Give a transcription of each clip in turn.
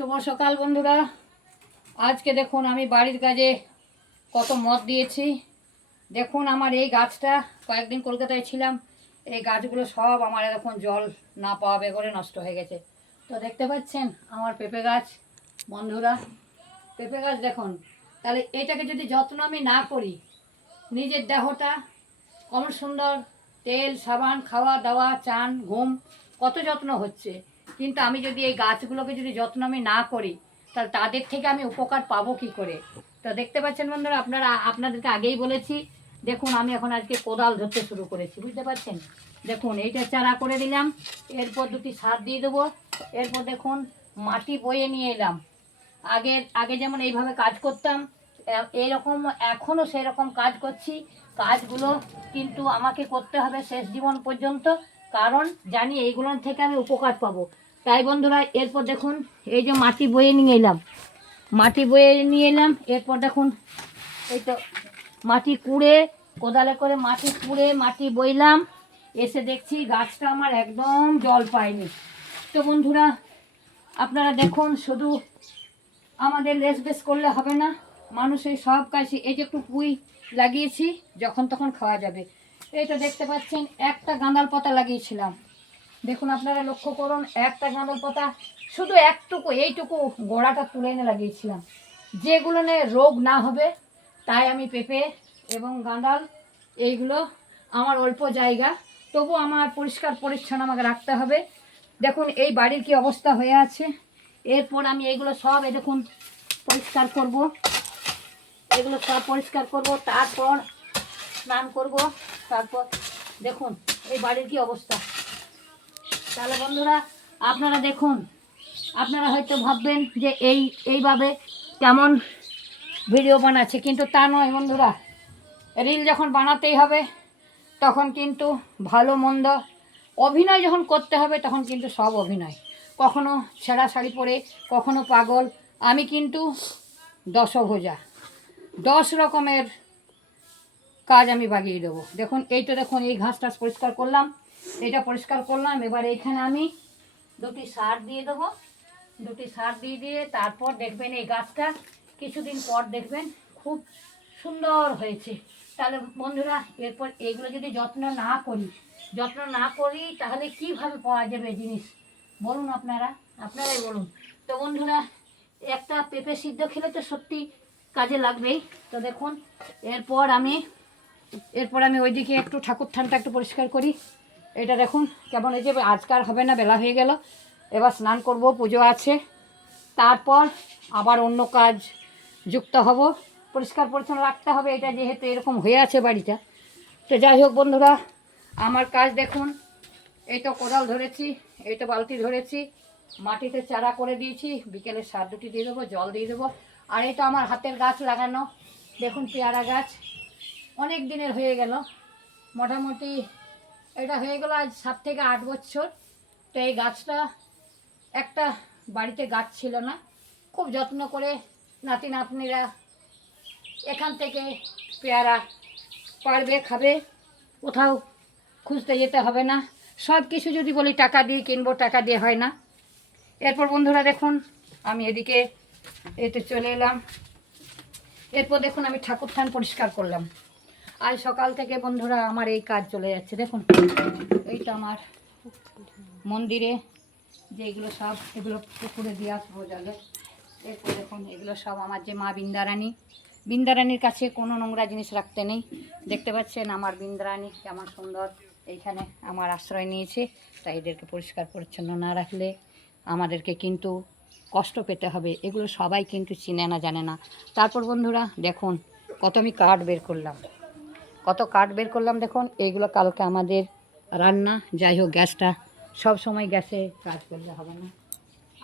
শুভ সকাল বন্ধুরা। আজকে দেখুন আমি বাড়ির কাজে কত মত দিয়েছি। দেখুন আমার এই গাছটা, কয়েকদিন কলকাতায় ছিলাম, এই গাছগুলো সব আমার এখন জল না পাওয়া বেগরে নষ্ট হয়ে গেছে। তো দেখতে পাচ্ছেন আমার পেঁপে গাছ বন্ধুরা, পেঁপে গাছ দেখুন। তাহলে এটাকে যদি যত্ন আমি না করি, নিজের দেহটা কেমন সুন্দর, তেল সাবান খাওয়া দাওয়া চান ঘুম কত যত্ন হচ্ছে, কিন্তু আমি যদি এই গাছগুলোকে যদি যত্ন আমি না করি তাহলে তাদের থেকে আমি উপকার পাবো কি করে। তো দেখতে পাচ্ছেন বন্ধুরা, আপনাদেরকে আগেই বলেছি। দেখুন আমি এখন আজকে কোদাল ধরতে শুরু করেছি, বুঝতে পারছেন। দেখুন এইটা চারা করে দিলাম, এরপর দুটি সার দিয়ে দেবো, এরপর দেখুন মাটি বয়ে নিয়ে এলাম। আগে যেমন এইভাবে কাজ করতাম, এইরকম এখনও সেই রকম কাজ করছি। কাজগুলো কিন্তু আমাকে করতে হবে শেষ জীবন পর্যন্ত, কারণ জানি এইগুলোর থেকে আমি উপকার পাবো। তাই বন্ধুরা, এরপর দেখুন এই যে মাটি বয়ে নিয়ে এলাম, এরপর দেখুন এই তো মাটি কুড়ে, কোদালে করে মাটি কুড়ে মাটি বইলাম, এসে দেখছি গাছটা আমার একদম জল পায়নি। তো বন্ধুরা আপনারা দেখুন, শুধু আমাদের লেস বেস করলে হবে না, মানুষের সব কাজই। এই যে একটু পুঁই লাগিয়েছি, যখন তখন খাওয়া যাবে। এই তো দেখতে পাচ্ছেন একটা গাঁদাল পাতা লাগিয়েছিলাম, দেখুন আপনারা লক্ষ্য করুন, একটা গাঁদাল পাতা শুধু এইটুকু গোড়াটা তুলে এনে লাগিয়েছিলাম। যেগুলো নিয়ে রোগ না হবে তাই আমি পেঁপে এবং গাঁদাল, এইগুলো আমার অল্প জায়গা, তবু আমার পরিষ্কার পরিচ্ছন্ন আমাকে রাখতে হবে। দেখুন এই বাড়ির কি অবস্থা হয়ে আছে। এরপর আমি এইগুলো সব দেখুন পরিষ্কার করব, এগুলো সব পরিষ্কার করব, তারপর স্নান করব। তারপর দেখুন এই বাড়ির কি অবস্থা। তাহলে বন্ধুরা আপনারা দেখুন, আপনারা হয়তো ভাববেন যে এইভাবে কেমন ভিডিও বানাচ্ছে, কিন্তু তা নয় বন্ধুরা। রিল যখন বানাতেই হবে তখন কিন্তু ভালো মন্দ অভিনয় যখন করতে হবে তখন কিন্তু সব অভিনয়, কখনো ছেঁড়া শাড়ি পরে, কখনো পাগল। আমি কিন্তু দশভুজা, 10 রকমের কাজ আমি বাগিয়ে দেবো। দেখুন এইটা দেখুন, এই ঘাস টাস পরিষ্কার করলাম, এটা পরিষ্কার করলাম। এবার এইখানে আমি দুটি সার দিয়ে দেবো, দুটি সার দিয়ে তারপর দেখবেন এই গাছটা কিছুদিন পর দেখবেন খুব সুন্দর হয়েছে। তাহলে বন্ধুরা এরপর এইগুলো যদি যত্ন না করি তাহলে কিভাবে পাওয়া যাবে জিনিস বলুন, আপনারাই বলুন। তো বন্ধুরা একটা পেঁপে সিদ্ধ খেলে তো সত্যি কাজে লাগবেই। তো দেখুন এরপর আমি ওইদিকে একটু ঠাকুর থানটা একটু পরিষ্কার করি। এটা দেখুন কেমন হয়েছে, আজকাল হবে না, বেলা হয়ে গেল। এবার স্নান করব, পুজো আছে, তারপর আবার অন্য কাজ যুক্ত হব। পরিষ্কার পরিচ্ছন্ন রাখতে হবে, এটা যেহেতু এরকম হয়ে আছে বাড়িটা। তো যাই হোক বন্ধুরা, আমার কাজ দেখুন, এই তো কোদাল ধরেছি, এই তো বালতি ধরেছি, মাটিতে চারা করে দিয়েছি, বিকেলে সার দুটি দিয়ে দেবো, জল দিয়ে দেবো। আর এই তো আমার হাতের গাছ লাগানো, দেখুন পেয়ারা গাছ অনেক দিনের হয়ে গেল, মোটামুটি এটা হয়ে গেল আজ 7 থেকে 8 বছর। তো এই গাছটা একটা বাড়িতে গাছ ছিল না, খুব যত্ন করে নাতি নাতনিরা এখান থেকে পেয়ারা পারবে, খাবে, কোথাও খুঁজতে যেতে হবে না। সব কিছু যদি বলি টাকা দিয়ে কিনবো, টাকা দিয়ে হয় না। এরপর বন্ধুরা দেখুন আমি এদিকে এতে চলে এলাম, এরপর দেখুন আমি ঠাকুর থান পরিষ্কার করলাম। আজ সকাল থেকে বন্ধুরা আমার এই কাজ চলে যাচ্ছে। দেখুন এইটা আমার মন্দিরে যে এগুলো সব, এগুলো পুকুরে দিয়ে আসবো জলে। এরপর দেখুন এগুলো সব আমার যে মা বৃন্দারানীর কাছে কোনো নোংরা জিনিস রাখতে নেই। দেখতে পাচ্ছেন আমার বৃন্দারানী কেমন সুন্দর এইখানে আমার আশ্রয় নিয়েছে। তাই এদেরকে পরিষ্কার পরিচ্ছন্ন না রাখলে আমাদেরকে কিন্তু কষ্ট পেতে হবে। এগুলো সবাই কিন্তু চিনে না, জানে না। তারপর বন্ধুরা দেখুন কত আমি কাঠ বের করলাম, দেখুন এইগুলো কালকে আমাদের রান্না। যাই হোক গ্যাসটা সব সময় গ্যাসে কাজ করলে হবে না।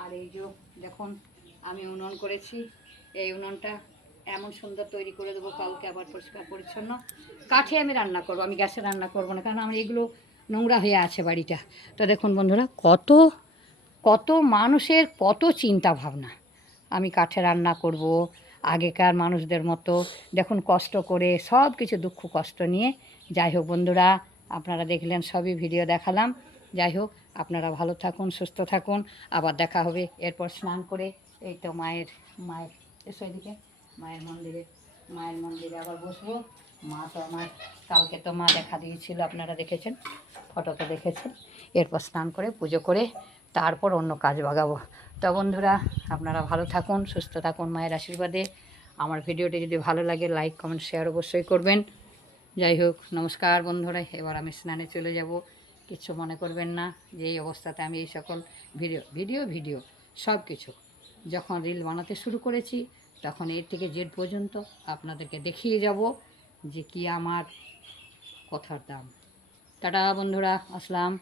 আর এই যে দেখুন আমি উনুন করেছি, এই উনুনটা এমন সুন্দর তৈরি করে দেবো, কালকে আবার পরিষ্কার পরিচ্ছন্ন কাঠে আমি রান্না করব, আমি গ্যাসে রান্না করব না, কারণ আমার এগুলো নোংরা হয়ে আছে বাড়িটা। তো দেখুন বন্ধুরা কত মানুষের কত চিন্তা ভাবনা, আমি কাঠে রান্না করব আগেকার মানুষদের মতো, দেখুন কষ্ট করে সব কিছু দুঃখ কষ্ট নিয়ে। যাই হোক বন্ধুরা আপনারা দেখলেন, সবই ভিডিও দেখালাম। যাই হোক আপনারা ভালো থাকুন, সুস্থ থাকুন, আবার দেখা হবে। এরপর স্নান করে এই তো মায়ের এসো এদিকে, মায়ের মন্দিরে আবার বসবো। মা তো আমার কালকে তো মা দেখা দিয়েছিল, আপনারা দেখেছেন, ফটোতে দেখেছেন। এরপর স্নান করে পুজো করে তারপর অন্য কাজ বাগাবো। তো বন্ধুরা, আপনারা ভালো থাকুন, সুস্থ থাকুন মায়ের আশীর্বাদে। আমার ভিডিওটি যদি ভালো লাগে লাইক কমেন্ট শেয়ার অবশ্যই করবেন। যাই হোক, নমস্কার বন্ধুরা, এবার আমি স্নানে চলে যাব। কিছু মনে করবেন না যে এই অবস্থাতে আমি এই সকল ভিডিও সব কিছু যখন রিল বানাতে শুরু করেছি তখন এর থেকে জেড পর্যন্ত আপনাদেরকে দেখিয়ে যাব যে কি আমার কথার দাম। টাটা বন্ধুরা, আসলাম।